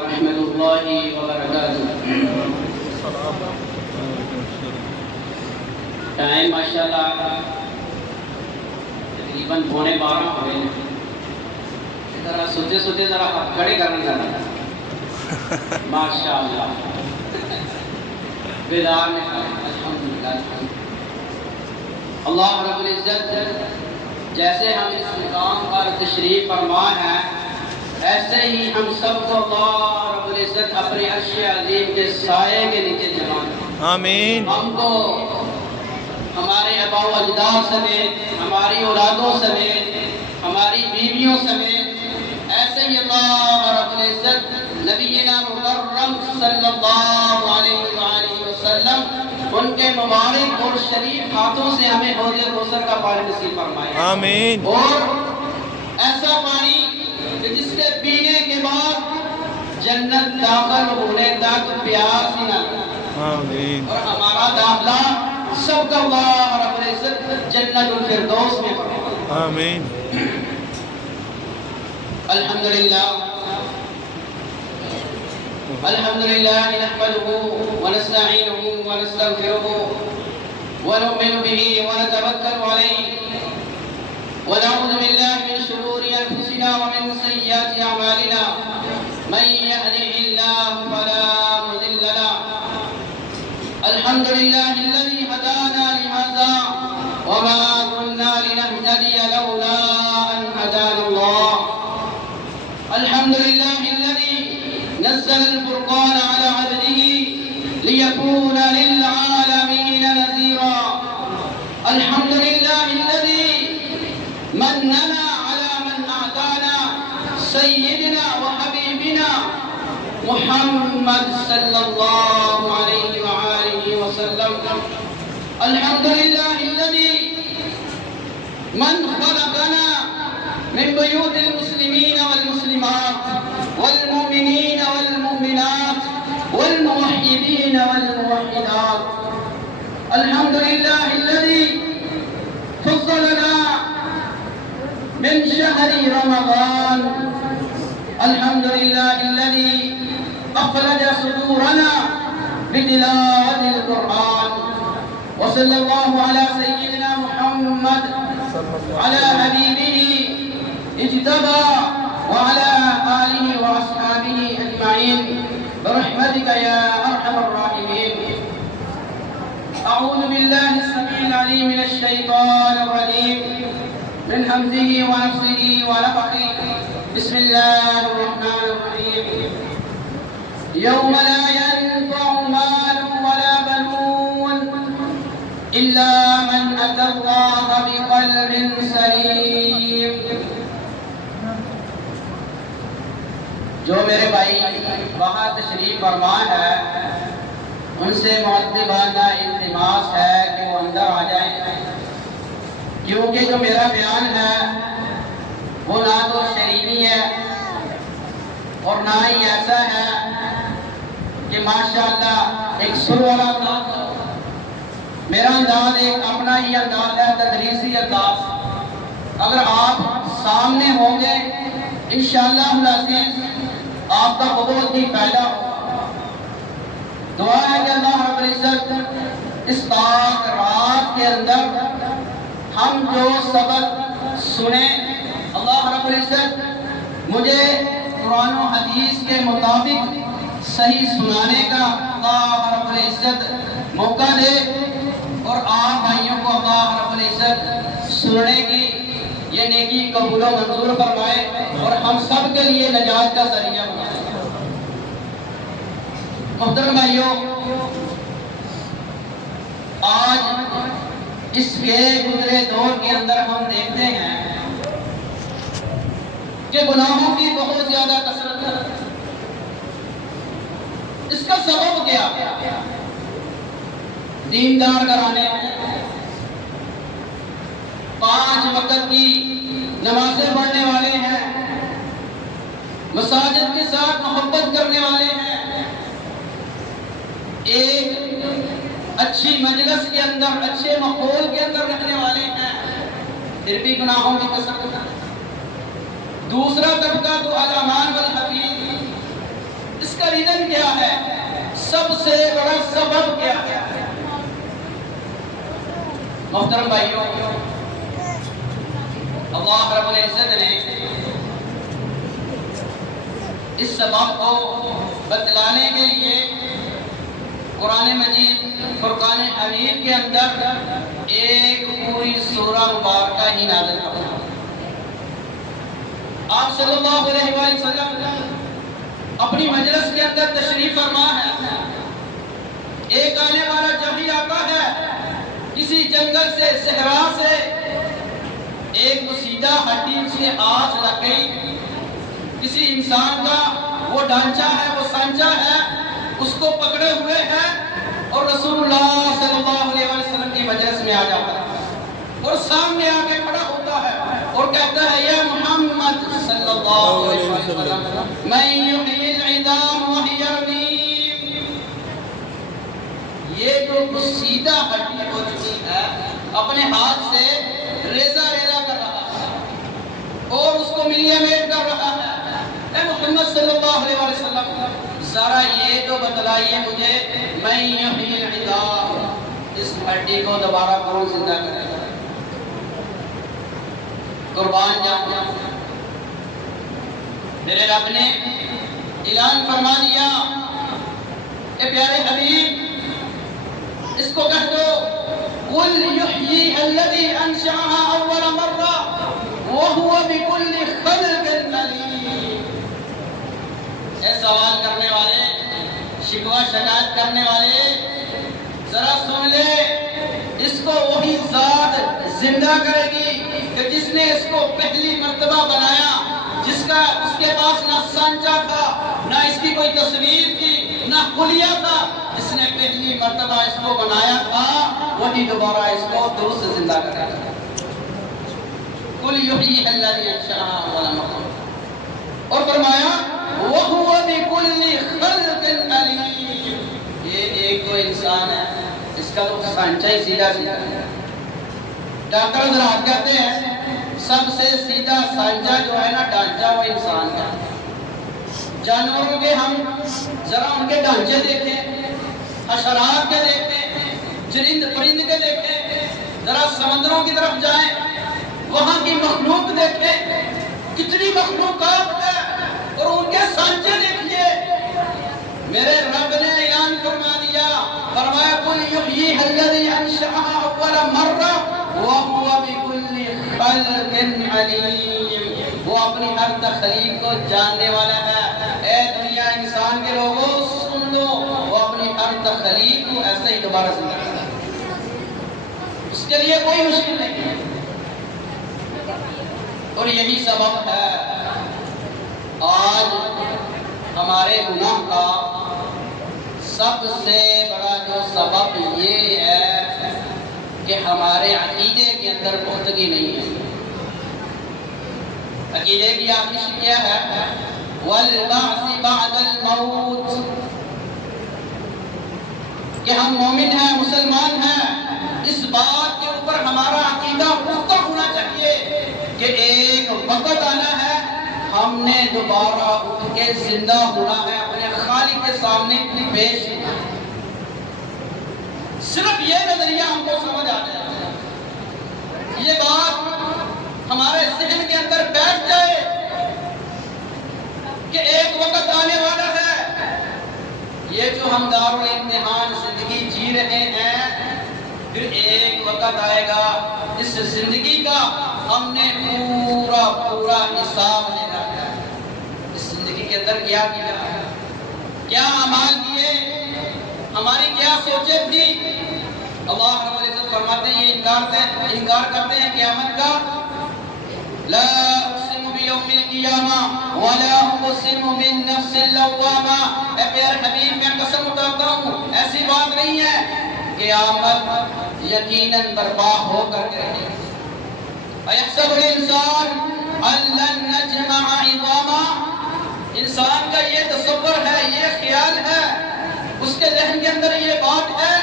ورحمۃ اللہ وبرکاتہ۔ ٹائم ماشاءاللہ تقریباً 11:15 ہو گئے۔ ذرا سوتے سوتے ذرا کھڑے کرنے جانا ماشاءاللہ بیدار نے کہا الحمدللہ۔ اللہ رب العزت جیسے ہم اس مقام پر تشریف فرما ہے، ایسے ہی ہم سب کو اللہ رب العزت اپنے عرش عظیم کے سائے کے نیچے جمع کرے۔ آمین۔ ہم کو ہمارے آباء و اجداد سمیت، ہماری اولادوں سمیت، ہماری بیویوں سمیت، ایسے ہی اللہ رب العزت نبینا مکرم صلی اللہ علیہ وآلہ وسلم ان کے مبارک اور شریف ہاتھوں سے ہمیں حوض کوثر کا پانی نصیب فرمائے۔ آمین۔ اور ایسا پانی کہ جس کے پینے کے بعد جنت داخل ہونے تک پیاس ہی نہ لگے۔ آمین۔ اور ہمارا داخلہ سب کا اللہ رب العزت جنت الفردوس میں فرمائے۔ آمین۔ الحمدللہ الحمدللہ نحمده ونستعینه ونستغفره ونؤمن به ونتوکل علیہ ونعوذ باللہ من شرور انفسنا ومن سیئات اعمالنا من يهده الله فلا مضل له الحمدللہ الذي هدانا لهذا وما كنا لنهتدي لولا ان هدانا الله الحمدللہ الذي نزل الفرقان على عبده ليكون للعالمين نذيرا الحمدللہ الذي مننا على من أعطانا سيدنا وحبيبنا محمد صلى الله عليه وآله وسلم الحمدللہ الذي من خلقنا من بيوت المسلمين والمسلمات والمؤمنين والمؤمنات والموحدين والموحدات الحمدللہ الذي فضلنا من شهر رمضان الحمدللہ الذي أخرج صدورنا بتلاوة القرآن وصلى الله على سيدنا محمد على حبيبه اجتبى وعلى آله وأصحابه أجمعين برحمتك يا أرحم الراحمين أعوذ بالله السميع العليم من الشيطان الرجيم من همزه ونفسه ونفخه بسم الله الرحمن الرحيم يوم لا ينفع مال ولا بنون إلا من أتى الله بقلب سليم۔ جو میرے بھائی وہاں تشریف فرما ہے ان سے معدبانہ التماس ہے کہ وہ اندر آ جائیں، کیونکہ جو میرا بیان ہے وہ نہ تو شریعی ہے اور نہ ہی ایسا ہے کہ ماشاءاللہ ایک سر والا انداز ہو۔ میرا انداز ایک اپنا ہی انداز ہے، تدریسی انداز۔ اگر آپ سامنے ہوں گے انشاءاللہ العزیز آپ کا بہت ہی فائدہ ہوگا۔ دعا ہے کہ اللہ رب العزت اس پاک رات کے اندر ہم جو سبق سنیں اللہ رب العزت مجھے قرآن و حدیث کے مطابق صحیح سنانے کا اللہ رب العزت موقع دے، اور آپ بھائیوں کو اللہ رب العزت سننے کی یہ نیکی قبول و منظور فرمائے اور ہم سب کے لیے نجات کا ذریعہ بنائے۔ محترم بھائیوں، آج اس کے گزرے دور کے اندر ہم دیکھتے ہیں کہ گناہوں کی بہت زیادہ کثرت ہے۔ اس کا سبب کیا؟ دیندار گھرانے ہیں، 5 وقت کی نمازیں پڑھنے والے ہیں، مساجد کے ساتھ محبت کرنے والے ہیں، ایک اچھی مجلس کے اندر، اچھے ماحول کے اندر رہنے والے ہیں، پھر بھی گناہوں کی کثرت ہے۔ دوسرا طبقہ تو علمان والحفیظ، سب سے بڑا سبب کیا ہے؟ محترم بھائیوں، اللہ رب العزت نے اس سبب کو بتلانے کے لیے قرآن مجید فرقان حمید کے اندر ایک پوری سورہ مبارکہ ہی نازل فرمایا۔ آپ صلی اللہ علیہ وآلہ وسلم اپنی مجلس کے اندر تشریف فرما ہے۔ ایک آنے والا جب ہی آتا ہے، کسی جنگل سے، صحرا سے ایک مسیدہ ہڈی سے آج لگ گئی، کسی انسان کا وہ ڈھانچہ ہے، وہ سانچہ ہے، اس کو پکڑے ہوئے ہیں، اور رسول اللہ صلی اللہ علیہ وسلم کی مجلس میں آ جاتا ہے اور سامنے آ کے کھڑا ہوتا ہے اور کہتا ہے یا محمد صلی اللہ علیہ وسلم من یحیی العظام وہی رمیم۔ یہ جو مسیدہ ہڈی ہو چکی ہے اپنے ہاتھ سے ریزہ کر رہا ہے اور اس کو ملیے میٹ کر رہا ہے۔ اے محمد صلی اللہ علیہ وسلم، ذرا یہ تو بتلائیے مجھے، من یحیی العظام، اس ہڈی کو دوبارہ کون زندہ کرے گا؟ قربان جاؤں، میرے رب نے اعلان فرما دیا، اے پیارے حبیب اس کو کہہ دو قل یحییھا الذی انشأھا اول مرہ وہو بکل خلق علیم۔ اے سوال کرنے والے، شکوہ شکایت کرنے والے، ذرا سن لے، اس کو وہی ذات زندہ کرے گی کہ جس نے اس کو پہلی مرتبہ بنایا، جس کا اس کے پاس نہ سانچہ تھا، نہ اس کی کوئی تصویر تھی، نہ خلیہ تھا، اس نے پہلی مرتبہ اس کو بنایا تھا، وہی دوبارہ اس کو درست زندہ کرے گا۔ قل یحییھا الذی انشأھا اول مرہ، اور فرمایا وَهُوَ بِكُلِّ خَلْقٍ عَلِيمٍ۔ یہ ایک تو انسان ہے، اس کا تو سانچہ ہی سیدھا ہے۔ ڈاکٹر حضرات کہتے ہیں سب سے سیدھا سانچہ جو ہے نا ڈھانچہ، وہ انسان کا۔ جانوروں کے ہم ذرا ان کے ڈھانچے دیکھیں، حشرات کے دیکھیں، چرند پرند کے دیکھیں، ذرا سمندروں کی طرف جائیں، وہاں کی مخلوق دیکھیں، کتنی مخلوقات ہے، اور ان کے سانچے دیکھیے۔ میرے رب نے اعلان فرما دیا، فرمایا قل یحییھا الذی انشأھا اول مرہ وہو بکل خلق علیم۔ وہ اپنی ہر تخلیق کو جاننے والا ہے۔ اے دنیا انسان کے لوگوں سن لو، وہ اپنی ہر تخلیق کو ایسے ہی دوبارہ زندہ کرتا ہے، اس کے لیے کوئی مشکل نہیں ہے۔ اور یہی سبب ہے آج ہمارے گناہ کا سب سے بڑا جو سبب یہ ہے کہ ہمارے عقیدے کے اندر پختگی نہیں ہے۔ عقیدے کی آتش کیا ہے؟ والبعث بعد الموت، کہ ہم مومن ہیں، مسلمان ہیں، اس بات کے اوپر ہمارا عقیدہ پختہ ہونا چاہیے کہ ایک وقت آنا ہے، ہم نے دوبارہ اٹھ کے زندہ ہونا ہے، اپنے خالق کے سامنے پیش ہونا ہے۔ صرف یہ نظریہ ہم کو سمجھ آ جائے، یہ بات ہمارے ذہن کے اندر بیٹھ جائے کہ ایک وقت آنے والا ہے، یہ جو ہم دارالامتحان زندگی جی رہے ہیں، پھر ایک وقت آئے گا اس زندگی کا ہم نے پورا حساب لینا ہے۔ اس زندگی کے اندر کیا کیا، کیا اعمال کیے، ہماری کیا سوچیں تھی۔ اللہ رب العزت فرماتے ہیں، یہ انکار کرتے ہیں قیامت کا، لا اقسم بیوم القیامہ ولا اقسم بالنفس اللوامہ۔ اے پیارے حبیب میں قسم اٹھاتا ہوں ایسی بات نہیں ہے، قیامت یقیناً برپا ہو کر کے رہے گی۔ اَيَحْسَبُ الْإِنسَانُ أَن لَّن نَّجْمَعَ عِظَامَهُ، انسان کا یہ تصور ہے، یہ خیال ہے، اس کے ذہن کے اندر یہ بات ہے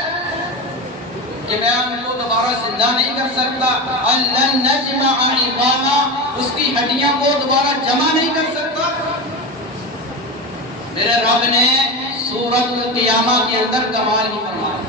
کہ میں ان کو دوبارہ زندہ نہیں کر سکتا۔ أَن لَّن نَّجْمَعَ عِظَامَهُ، اس کی ہڈیاں کو دوبارہ جمع نہیں کر سکتا۔ میرے رب نے سورۃ القیامہ علامہ کے اندر کمال ہی فرمائے۔